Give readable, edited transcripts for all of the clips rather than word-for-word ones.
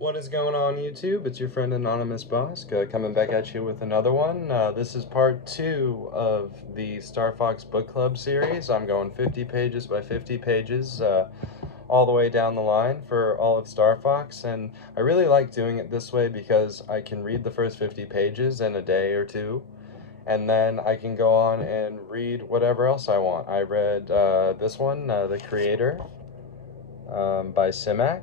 What is going on YouTube? It's your friend Anonymous Bosk coming back at you with another one. This is part two of the Star Fox Book Club series. I'm going 50 pages by 50 pages all the way down the line for all of Star Fox, and I really like doing it this way because I can read the first 50 pages in a day or two, and then I can go on and read whatever else I want. I read this one, The Creator, by Simak.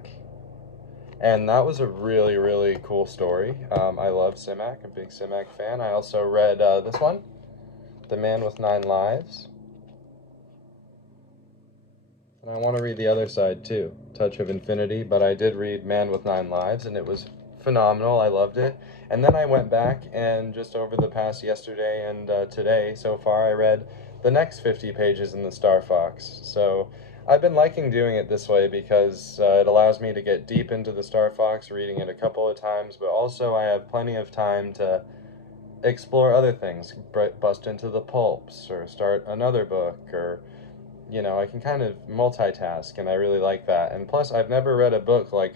And that was a really, really cool story. I love Simak, a big Simak fan. I also read this one, The Man with Nine Lives. And I want to read the other side too, Touch of Infinity, but I did read Man with Nine Lives, and it was phenomenal. I loved it. And then I went back and just over the past yesterday and today so far, I read the next 50 pages in the Star Fox. So I've been liking doing it this way because it allows me to get deep into the Star Fox, reading it a couple of times, but also I have plenty of time to explore other things, bust into the pulps, or start another book, or I can kind of multitask, and I really like that. And plus, I've never read a book like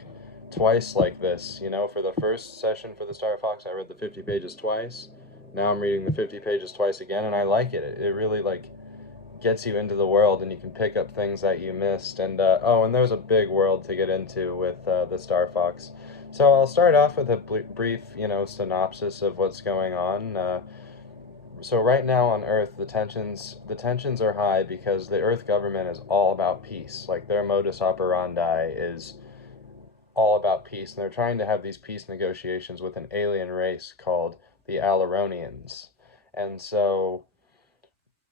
twice like this. For the first session for the Star Fox, I read the 50 pages twice. Now I'm reading the 50 pages twice again, and I like it. It really like gets you into the world, and you can pick up things that you missed. And oh, and there's a big world to get into with the Star Fox. So I'll start off with a brief, synopsis of what's going on. So right now on Earth, the tensions are high because the Earth government is all about peace. Like their modus operandi is all about peace, and they're trying to have these peace negotiations with an alien race called the Alaronians. And so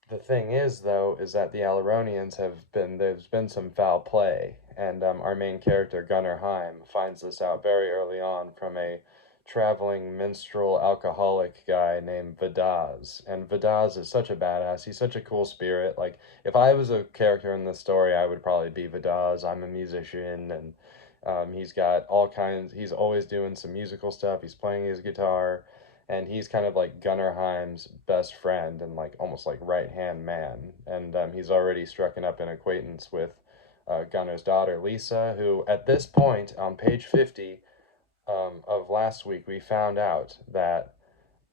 the thing is, though, is that the Alaronians there's been some foul play, and our main character, Gunnar Heim, finds this out very early on from a traveling minstrel alcoholic guy named Vidaz. And Vidaz is such a badass. He's such a cool spirit. Like, if I was a character in this story, I would probably be Vidaz. I'm a musician, and he's got all kinds, he's always doing some musical stuff. He's playing his guitar, and he's kind of like Gunnar Heim's best friend and like almost like right hand man. And he's already struck up an acquaintance with Gunnar's daughter Lisa, who at this point on page 50 of last week we found out that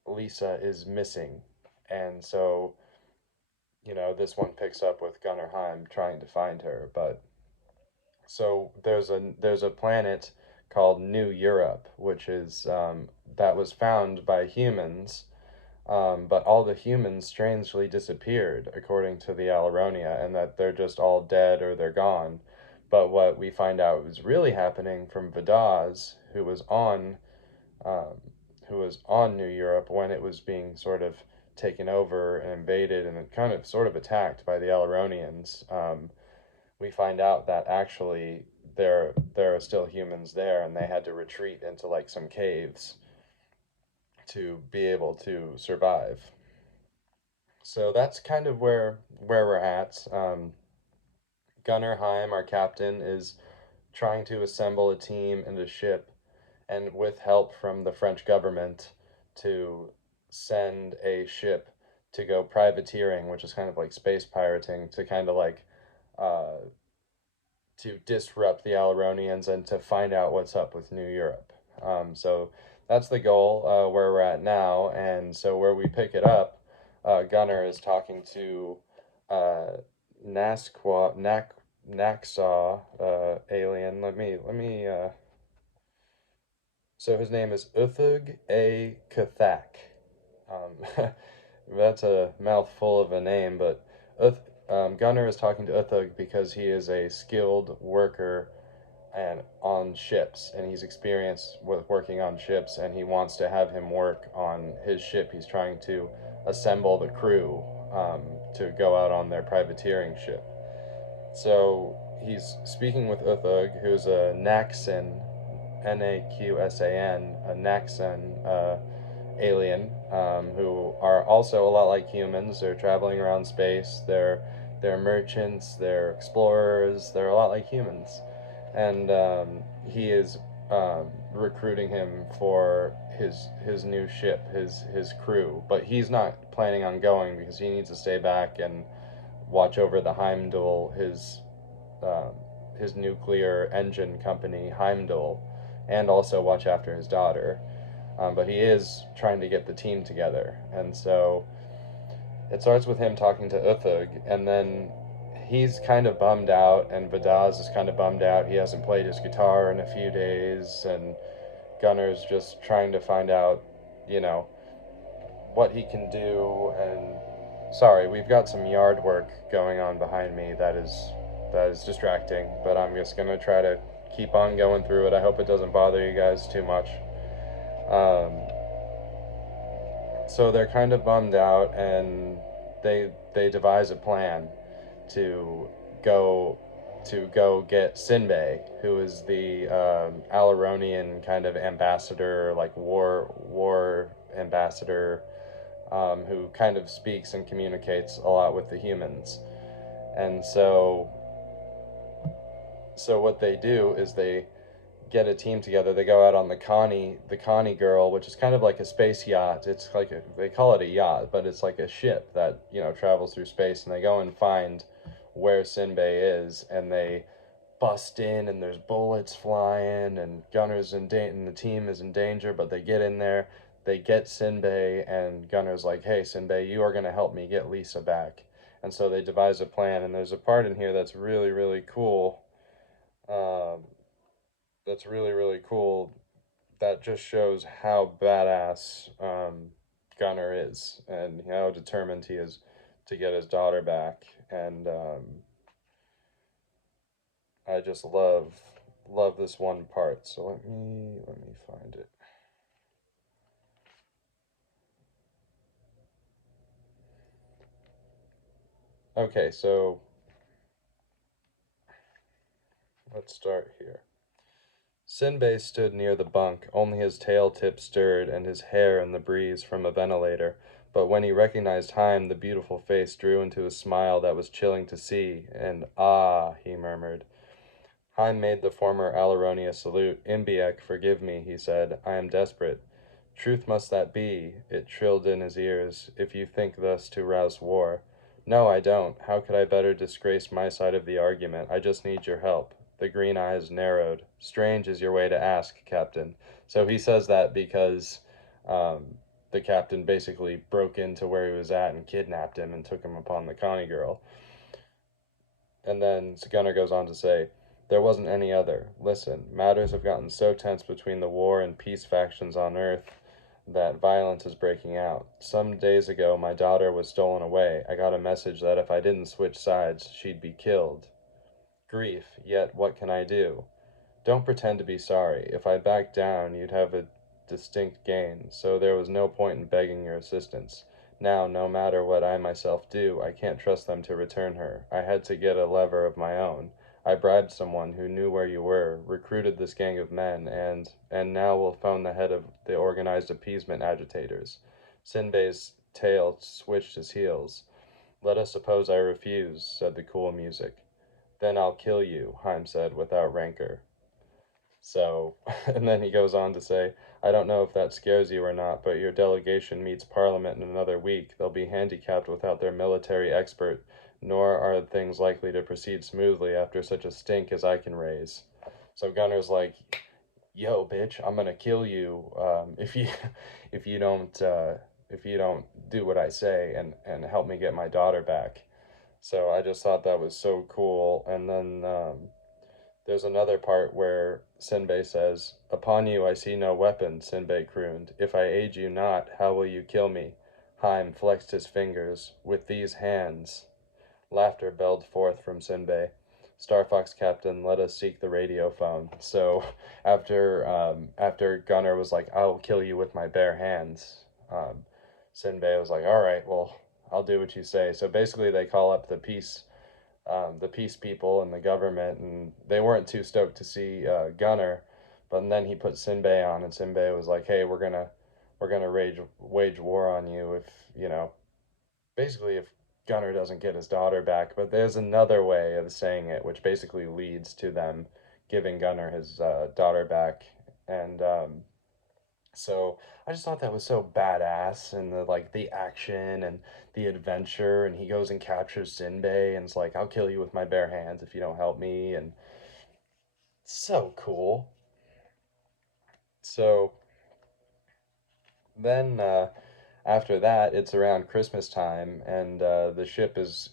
Lisa is missing, and so this one picks up with Gunnar Heim trying to find her. But so there's a planet called New Europe, which is that was found by humans, but all the humans strangely disappeared, according to the Alaronia, and that they're just all dead or they're gone. But what we find out was really happening from Vidaz, um, who was on New Europe when it was being sort of taken over and invaded and kind of sort of attacked by the Alaronians. We find out that actually there are still humans there, and they had to retreat into like some caves to be able to survive. So that's kind of where we're at. Gunnar Heim, our captain, is trying to assemble a team and a ship, and with help from the French government, to send a ship to go privateering, which is kind of like space pirating, to kind of like uh, to disrupt the Alaronians and to find out what's up with New Europe. So that's the goal, where we're at now. And so where we pick it up, Gunner is talking to uh, Naxaw alien. So his name is Uthug A. Kathak. Um, that's a mouthful of a name, but Gunner is talking to Uthug because he is a skilled worker and on ships, and he's experienced with working on ships, and he wants to have him work on his ship. He's trying to assemble the crew to go out on their privateering ship. So he's speaking with Uthug, who's a Naxan, Naqsan, a Naxan alien, who are also a lot like humans. They're traveling around space. They're merchants. They're explorers. They're a lot like humans, and he is recruiting him for his new ship, his crew. But he's not planning on going because he needs to stay back and watch over the Heimdall, um, his nuclear engine company, Heimdall, and also watch after his daughter. But he is trying to get the team together, and so it starts with him talking to Uthug, and then he's kind of bummed out, and Vadaz is kind of bummed out. He hasn't played his guitar in a few days, and Gunner's just trying to find out, you know, what he can do. And sorry, we've got some yard work going on behind me that is distracting, but I'm just gonna try to keep on going through it. I hope it doesn't bother you guys too much. Um, so they're kind of bummed out, and they devise a plan to go go get Sinbei, who is the Alaronian kind of ambassador, like war ambassador, who kind of speaks and communicates a lot with the humans. And so what they do is they get a team together. They go out on the Connie Girl, which is kind of like a space yacht. It's like they call it a yacht, but it's like a ship that travels through space. And they go and find where Sinbei is, and they bust in, and there's bullets flying, and Gunner's and the team is in danger. But they get in there, they get Sinbei, and Gunner's like, "Hey, Sinbei, you are gonna help me get Lisa back." And so they devise a plan. And there's a part in here that's really really cool. Um, that's really really cool that just shows how badass Gunner is, and how determined he is to get his daughter back. And I just love this one part. So let me find it. Okay, so let's start here. Sinbei stood near the bunk, only his tail tip stirred and his hair in the breeze from a ventilator. But when he recognized Haim, the beautiful face drew into a smile that was chilling to see, and "Ah," he murmured. Haim made the former Alaronia salute. "Imbiek, forgive me," he said. "I am desperate." "Truth must that be," it trilled in his ears, "if you think thus to rouse war." "No, I don't. How could I better disgrace my side of the argument? I just need your help." The green eyes narrowed. "Strange is your way to ask, Captain." So he says that because the captain basically broke into where he was at and kidnapped him and took him upon the Connie girl. And then Gunner goes on to say, "There wasn't any other. Listen, matters have gotten so tense between the war and peace factions on Earth that violence is breaking out. Some days ago, my daughter was stolen away. I got a message that if I didn't switch sides, she'd be killed. Grief, yet what can I do? Don't pretend to be sorry. If I backed down, you'd have a distinct gain, so there was no point in begging your assistance. Now, no matter what I myself do, I can't trust them to return her. I had to get a lever of my own. I bribed someone who knew where you were, recruited this gang of men, and now will phone the head of the organized appeasement agitators." Sinbei's tail switched his heels. "Let us suppose I refuse," said the cool music. "Then I'll kill you," Haim said without rancor. So, and then he goes on to say, "I don't know if that scares you or not, but your delegation meets Parliament in another week. They'll be handicapped without their military expert, nor are things likely to proceed smoothly after such a stink as I can raise." So Gunner's like, "Yo, bitch, I'm gonna kill you if you if you don't do what I say and help me get my daughter back." So I just thought that was so cool. And then there's another part where Sinbei says, "Upon you I see no weapon," Sinbei crooned. "If I aid you not, how will you kill me?" Haim flexed his fingers. "With these hands." Laughter belled forth from Sinbei. "Star Fox Captain, let us seek the radio phone." So after Gunner was like, "I'll kill you with my bare hands," Sinbei was like, "All right, well, I'll do what you say." So basically, they call up the peace people and the government, and they weren't too stoked to see Gunner. But then he put Sinbei on, and Sinbei was like, "Hey, we're gonna wage war on you if basically if Gunner doesn't get his daughter back." But there's another way of saying it, which basically leads to them giving Gunner his daughter back. And so I just thought that was so badass, and the action and the adventure, and he goes and captures Sinbei and it's like, "I'll kill you with my bare hands if you don't help me," and so cool. So then after that, it's around Christmas time, and the ship is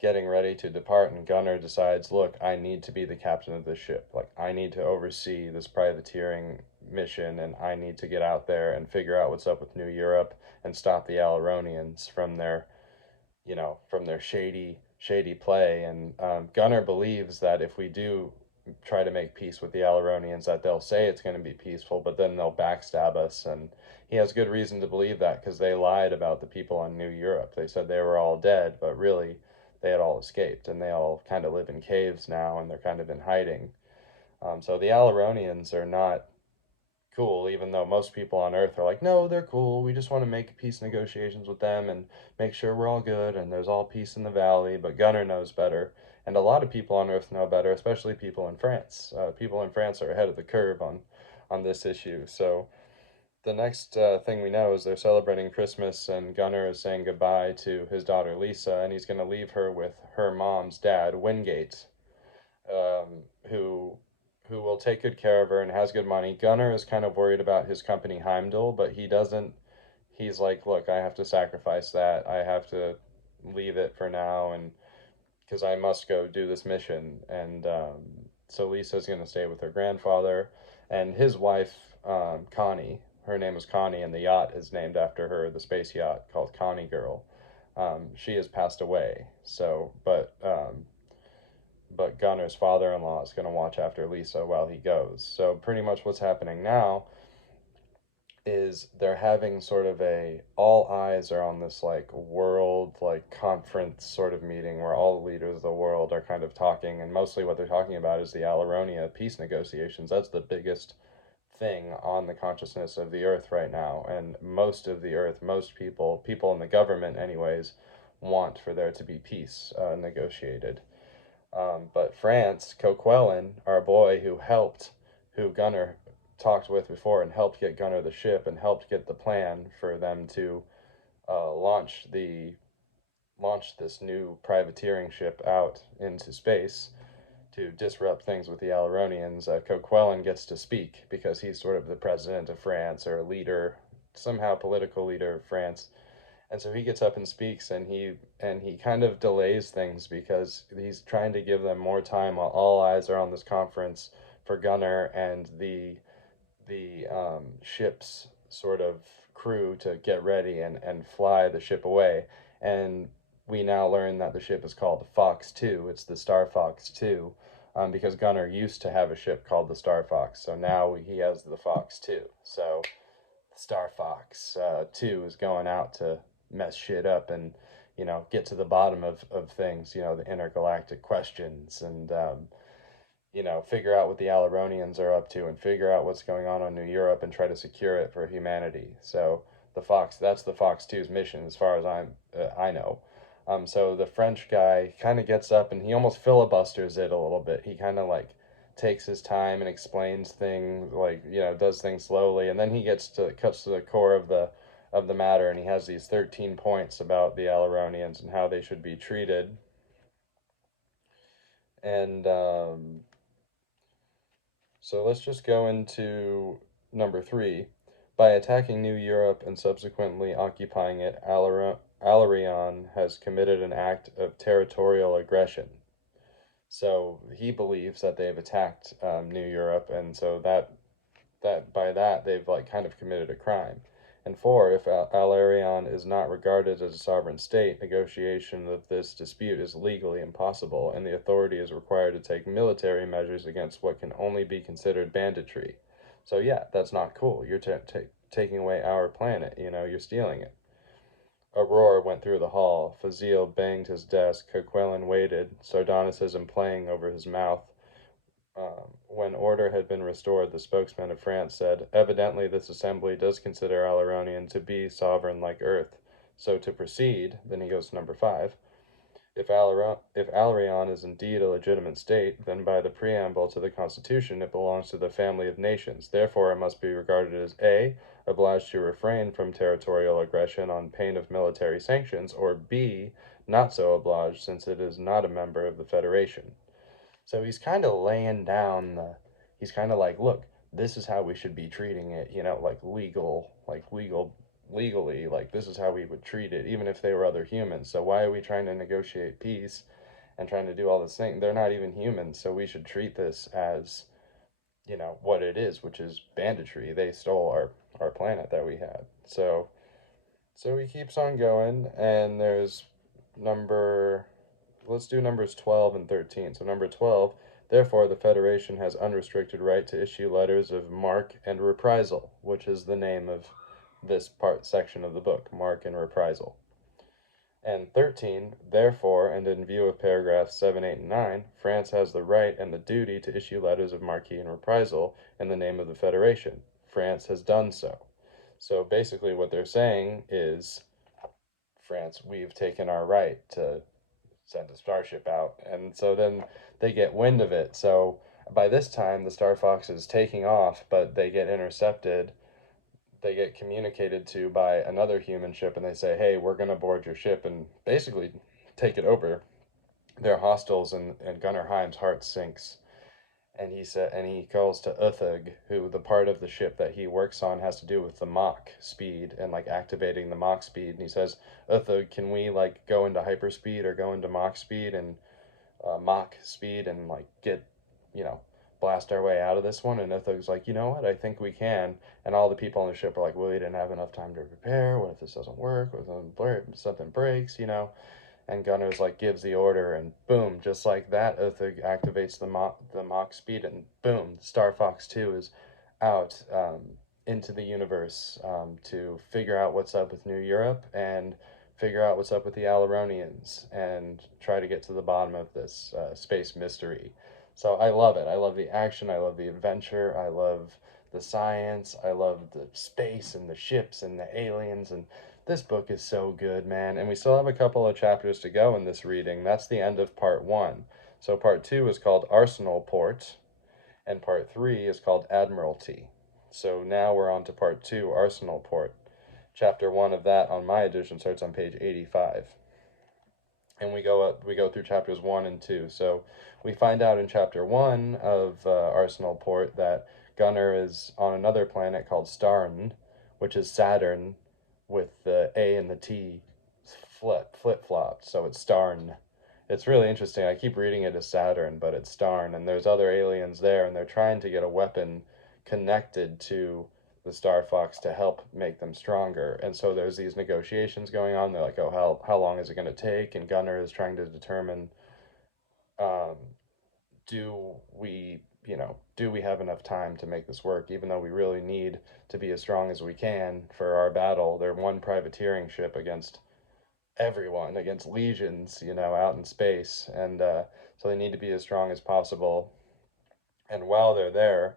getting ready to depart, and Gunnar decides, look, I need to be the captain of this ship. Like, I need to oversee this privateering mission, and I need to get out there and figure out what's up with New Europe and stop the Alaronians from their, from their shady play. And Gunnar believes that if we do try to make peace with the Alaronians, that they'll say it's going to be peaceful, but then they'll backstab us. And he has good reason to believe that because they lied about the people on New Europe. They said they were all dead, but really they had all escaped, and they all kind of live in caves now, and they're kind of in hiding. So the Alaronians are not cool, even though most people on Earth are like, no, they're cool. We just want to make peace negotiations with them and make sure we're all good and there's all peace in the valley. But Gunnar knows better. And a lot of people on Earth know better, especially people in France. People in France are ahead of the curve on this issue. So the next thing we know is they're celebrating Christmas, and Gunnar is saying goodbye to his daughter Lisa, and he's going to leave her with her mom's dad, Wingate, um, who who will take good care of her and has good money. Gunnar is kind of worried about his company Heimdall, but he doesn't. He's like, look, I have to sacrifice that. I have to leave it for now, and because I must go do this mission. And so Lisa's going to stay with her grandfather and his wife, Connie. Her name is Connie, and the yacht is named after her, the space yacht called Connie Girl. She has passed away. So, but Gunnar's father-in-law is going to watch after Lisa while he goes. So pretty much what's happening now is they're having sort of a all eyes are on this like world like conference sort of meeting where all the leaders of the world are kind of talking, and mostly what they're talking about is the Alaronia peace negotiations. That's the biggest thing on the consciousness of the earth right now, and most of the earth, most people in the government anyways, want for there to be peace negotiated. But France, Coquelin, our boy who Gunnar talked with before and helped get Gunnar the ship and helped get the plan for them to launch this new privateering ship out into space to disrupt things with the Alaronians. Coquelin gets to speak because he's sort of the president of France or a leader, somehow political leader of France, and so he gets up and speaks, and he kind of delays things because he's trying to give them more time while all eyes are on this conference for Gunnar and the ship's sort of crew to get ready and fly the ship away. And we now learn that the ship is called the Fox 2. It's the Star Fox 2, because Gunnar used to have a ship called the Star Fox. So now he has the Fox 2. So Star Fox 2 is going out to mess shit up and, get to the bottom of things, the intergalactic questions, and figure out what the Alaronians are up to and figure out what's going on New Europe and try to secure it for humanity. So that's the Fox 2's mission as far as I know. So the French guy kind of gets up and he almost filibusters it a little bit. He kind of like takes his time and explains things like, does things slowly, and then he cuts to the core of the matter, and he has these 13 points about the Alaronians and how they should be treated. And so let's just go into number 3. By attacking New Europe and subsequently occupying it, Alarion has committed an act of territorial aggression. So he believes that they've attacked New Europe, and so that by that they've like kind of committed a crime. And 4, if Alarion is not regarded as a sovereign state, negotiation of this dispute is legally impossible, and the authority is required to take military measures against what can only be considered banditry. So yeah, that's not cool. You're taking away our planet. You're stealing it. A roar went through the hall. Fazil banged his desk. Coquelin waited, sardonicism playing over his mouth. When order had been restored, the spokesman of France said, evidently this assembly does consider Alaronian to be sovereign like Earth. So to proceed, then he goes to number 5. If Alarion is indeed a legitimate state, then by the preamble to the Constitution it belongs to the family of nations. Therefore it must be regarded as A, obliged to refrain from territorial aggression on pain of military sanctions, or B, not so obliged since it is not a member of the Federation. So he's kind of like, look, this is how we should be treating it, legally, like this is how we would treat it, even if they were other humans. So why are we trying to negotiate peace and trying to do all this thing? They're not even humans, so we should treat this as, what it is, which is banditry. They stole our planet that we had. So he keeps on going, and there's number let's do numbers 12 and 13. So, number 12, therefore, the Federation has unrestricted right to issue letters of marque and reprisal, which is the name of this section of the book, marque and reprisal. And 13, therefore, and in view of paragraphs 7, 8, and 9, France has the right and the duty to issue letters of marque and reprisal in the name of the Federation. France has done so. So basically, what they're saying is, France, we've taken our right to send a starship out. And so then they get wind of it. So by this time, the Star Fox is taking off, but they get intercepted. They get communicated to by another human ship, and they say, hey, we're going to board your ship and basically take it over. They're hostiles, and Gunnar Himes' heart sinks. And he calls to Uthug, who the part of the ship that he works on has to do with the Mach speed and like activating the Mach speed. And he says, Uthug, can we like go into hyperspeed or go into Mach speed and like get, you know, blast our way out of this one? And Uthug's like, you know what, I think we can. And all the people on the ship are like, well, we didn't have enough time to prepare. What if this doesn't work? What if something breaks? And Gunners like gives the order, and boom, just like that, Uthig activates the Mach speed, and boom, Star Fox 2 is out into the universe to figure out what's up with New Europe and figure out what's up with the Alaronians and try to get to the bottom of this space mystery. So I love it. I love the action. I love the adventure. I love the science. I love the space and the ships and the aliens, and this book is so good, man. And we still have a couple of chapters to go in this reading. That's the end of part one. So part two is called Arsenal Port, and part three is called Admiralty. So now we're on to part two, Arsenal Port. Chapter one of that on my edition starts on page 85. And we go through chapters 1 and 2. So we find out in chapter 1 of Arsenal Port that Gunnar is on another planet called Starn, which is Saturn with the A and the T flip flopped, so it's Starn. It's really interesting. I keep reading it as Saturn, but it's Starn, and there's other aliens there, and they're trying to get a weapon connected to the Star Fox to help make them stronger. And so there's these negotiations going on. They're like, oh, how long is it going to take? And Gunnar is trying to determine, um, do we have enough time to make this work, even though we really need to be as strong as we can for our battle. They're one privateering ship against everyone, against legions, out in space. And so they need to be as strong as possible. And while they're there,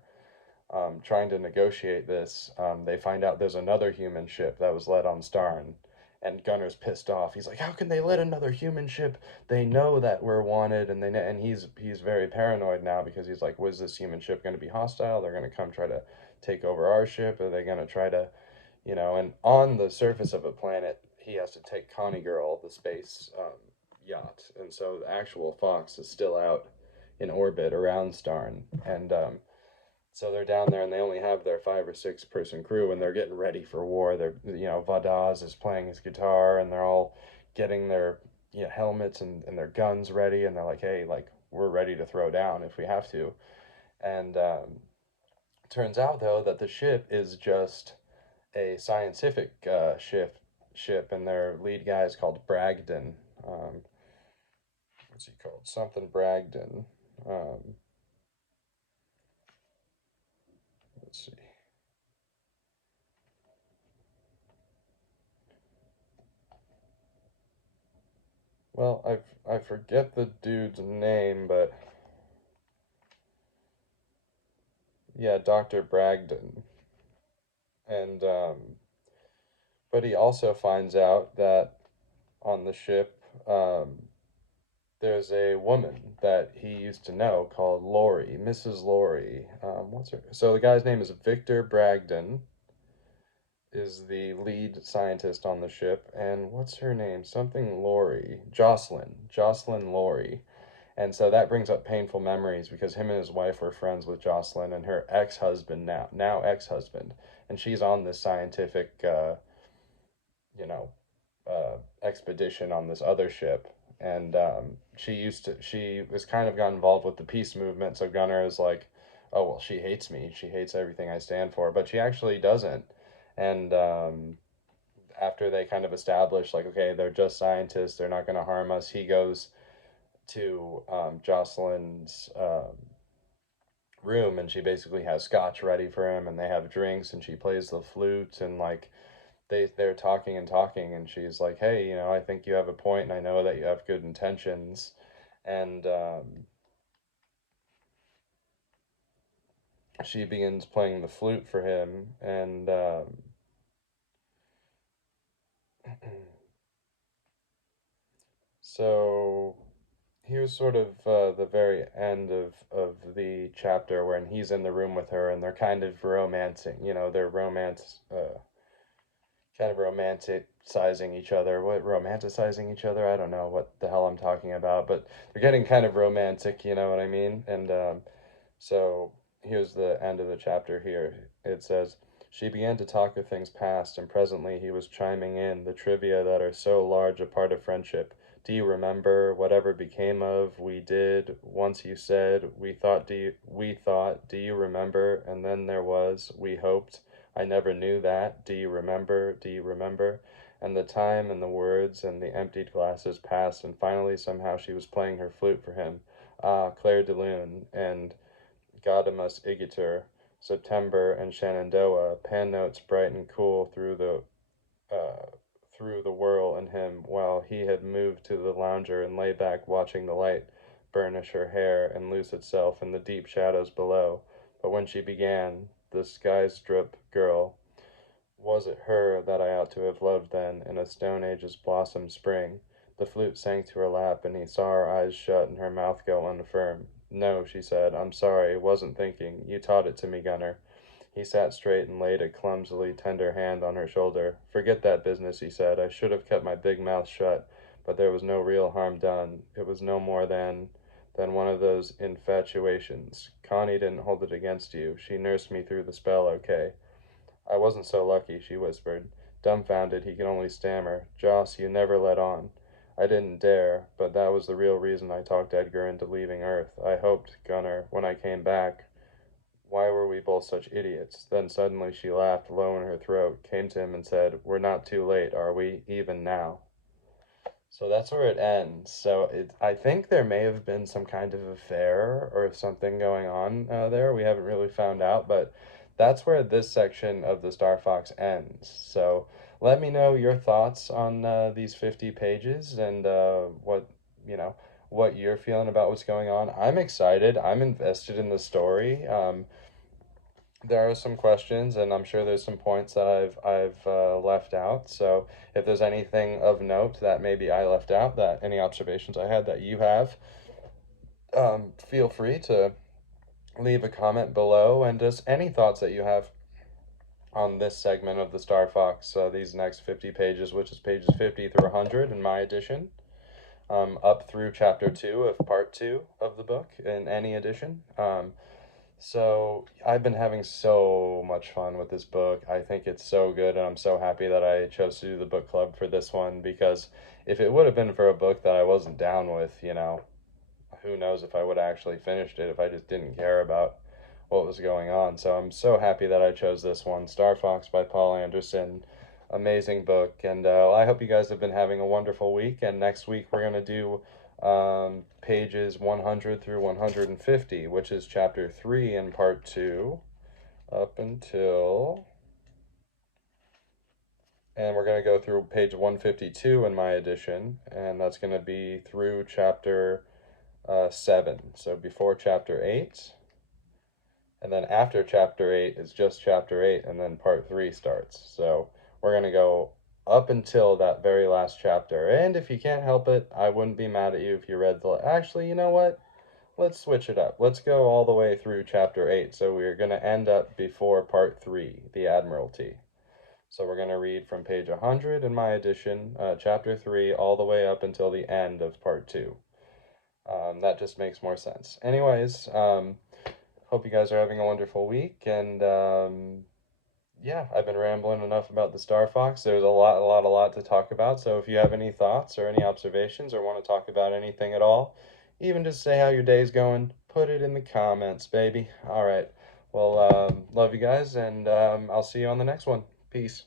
trying to negotiate this, they find out there's another human ship that was led on Starn. And Gunnar's pissed off. He's like, "How can they let another human ship? They know that we're wanted." And he's very paranoid now because he's like, "Was this human ship going to be hostile? They're going to come try to take over our ship? Are they going to try to, And on the surface of a planet, he has to take Connie Girl, the space yacht, and so the actual Fox is still out in orbit around Starn, and so they're down there, and they only have their 5 or 6 person crew, and they're getting ready for war. Vadaz is playing his guitar, and they're all getting their helmets and their guns ready, and they're like, hey, like we're ready to throw down if we have to. And turns out though that the ship is just a scientific ship, and their lead guy is called Bragdon. Um, what's he called? Something Bragdon. Um, let's see. Well, I forget the dude's name, but yeah, Dr. Bragdon. And but he also finds out that on the ship, there's a woman that he used to know called Lori, Mrs. Lori. What's her? So the guy's name is Victor Bragdon, is the lead scientist on the ship, and what's her name? Something Lori, Jocelyn Lori. And so that brings up painful memories because him and his wife were friends with Jocelyn and her ex-husband now ex-husband, and she's on this scientific, you know, expedition on this other ship, and she was kind of got involved with the peace movement. So Gunnar is like, oh well, she hates me, she hates everything I stand for, but she actually doesn't. And after they kind of establish like, okay, they're just scientists, they're not going to harm us, he goes to Jocelyn's room, and she basically has scotch ready for him, and they have drinks, and she plays the flute, and like they're talking and talking, and she's like, hey, you know, I think you have a point, and I know that you have good intentions. And she begins playing the flute for him, and so here's sort of the very end of the chapter when he's in the room with her, and they're kind of romancing, you know, they're kind of romanticizing each other. What, romanticizing each other? I don't know what the hell I'm talking about, but they're getting kind of romantic, you know what I mean? And so here's the end of the chapter here. It says, she began to talk of things past, and presently he was chiming in the trivia that are so large a part of friendship. Do you remember whatever became of we did once you said we thought, do you remember? And then there was we hoped. I never knew that. Do you remember? Do you remember? And the time and the words and the emptied glasses passed, and finally somehow she was playing her flute for him. Ah, Claire de Lune, and Gaudeamus Igitur, September, and Shenandoah, pan notes bright and cool uh, through the whirl in him, while he had moved to the lounger and lay back watching the light burnish her hair and lose itself in the deep shadows below. But when she began, the sky-strip girl, was it her that I ought to have loved then, in a Stone Age's blossom spring? The flute sank to her lap, and he saw her eyes shut and her mouth go unfirm. No, she said, I'm sorry, wasn't thinking. You taught it to me, Gunner. He sat straight and laid a clumsily tender hand on her shoulder. Forget that business, he said. I should have kept my big mouth shut, but there was no real harm done. It was no more than one of those infatuations. Connie didn't hold it against you. She nursed me through the spell okay. I wasn't so lucky, she whispered. Dumbfounded, he could only stammer, Joss, you never let on. I didn't dare, but that was the real reason I talked Edgar into leaving Earth. I hoped, Gunner, when I came back, why were we both such idiots? Then suddenly she laughed low in her throat, came to him and said, we're not too late, are we? Even now. So that's where it ends. So I think there may have been some kind of affair or something going on there. We haven't really found out, but that's where this section of the Star Fox ends. So let me know your thoughts on these 50 pages and what, you know, what you're feeling about what's going on. I'm excited. I'm invested in the story. There are some questions, and I'm sure there's some points that I've left out. So if there's anything of note that maybe I left out, that any observations I had that you have, feel free to leave a comment below, and just any thoughts that you have on this segment of the Star Fox, these next 50 pages, which is pages 50 through 100 in my edition, up through chapter 2 of part 2 of the book in any edition. So I've been having so much fun with this book. I think it's so good, and I'm so happy that I chose to do the book club for this one, because if it would have been for a book that I wasn't down with, you know, who knows if I would have actually finished it if I just didn't care about what was going on. So I'm so happy that I chose this one, Star Fox by Paul Anderson. Amazing book, and I hope you guys have been having a wonderful week. And next week we're going to do pages 100 through 150, which is chapter 3 in part 2, up until, and we're going to go through page 152 in my edition, and that's going to be through chapter 7, so before chapter 8. And then after chapter 8 is just chapter 8, and then part 3 starts. So we're going to go up until that very last chapter. And if you can't help it, I wouldn't be mad at you if you read the... Actually, you know what? Let's switch it up. Let's go all the way through chapter 8. So we're going to end up before part 3, the Admiralty. So we're going to read from page 100 in my edition, chapter 3, all the way up until the end of part 2. That just makes more sense. Anyways, hope you guys are having a wonderful week, and yeah, I've been rambling enough about the Star Fox. There's a lot to talk about. So if you have any thoughts or any observations or want to talk about anything at all, even just say how your day's going, put it in the comments, baby. All right. Well, love you guys, and I'll see you on the next one. Peace.